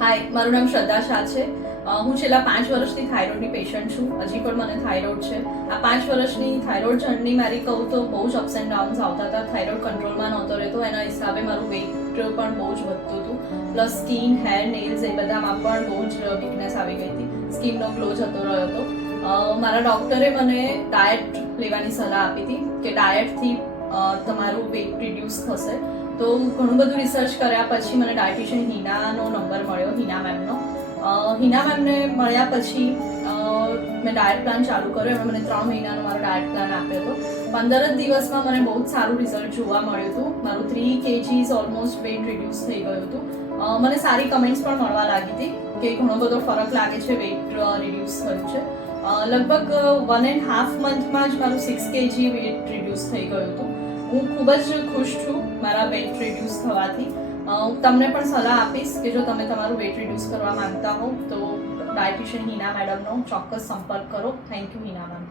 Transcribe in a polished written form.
હાય, મારું નામ શ્રદ્ધા શાહ છે. હું છેલ્લા 5 વર્ષથી થાઇરોઇડની પેશન્ટ છું. હજી પણ મને થાઇરોઇડ છે. આ 5 વર્ષની થાઇરોઇડ જર્ની મારી કહું તો બહુ જ અપ્સ એન્ડ ડાઉન્સ આવતા હતા. થાઇરોઇડ કંટ્રોલમાં નહોતો રહેતો, એના હિસાબે મારું વેઇટ પણ બહુ જ વધતું હતું. પ્લસ સ્કિન, હેર, નેલ્સ એ બધામાં પણ બહુ જ વીકનેસ આવી ગઈ હતી. સ્કિનનો ગ્લો જતો રહ્યો હતો. મારા ડૉક્ટરે મને ડાયટ લેવાની સલાહ આપી હતી કે ડાયટથી તમારું વેઇટ રિડ્યુસ થશે. તો ઘણું બધું રિસર્ચ કર્યા પછી મને ડાયટિશિયન હિનાનો નંબર મળ્યો, હિના મેમનો. હિના મેમને મળ્યા પછી મેં ડાયટ પ્લાન ચાલુ કર્યો. એમણે મને 3 મહિનાનો મારો ડાયટ પ્લાન આપ્યો હતો. 15 જ દિવસમાં મને બહુ જ સારું રિઝલ્ટ જોવા મળ્યું હતું. મારું 3 kgs ઓલમોસ્ટ વેઇટ રિડ્યુસ થઈ ગયું હતું. મને સારી કમેન્ટ્સ પણ મળવા લાગી હતી કે ઘણો બધો ફરક લાગે છે, વેઇટ રિડ્યુસ થયું છે. લગભગ 1.5 મંથમાં જ મારું 6 kg વેઇટ રિડ્યુસ થઈ ગયું હતું. હું ખૂબ જ ખુશ છું મારા વેઇટ રિડ્યુસ થવાથી. હું તમને પણ સલાહ આપીશ કે જો તમે તમારું વેઇટ રિડ્યુસ કરવા માંગતા હો તો ડાયટિશિયન હિના મેડમનો ચોક્કસ સંપર્ક કરો. Thank you Hina ma'am.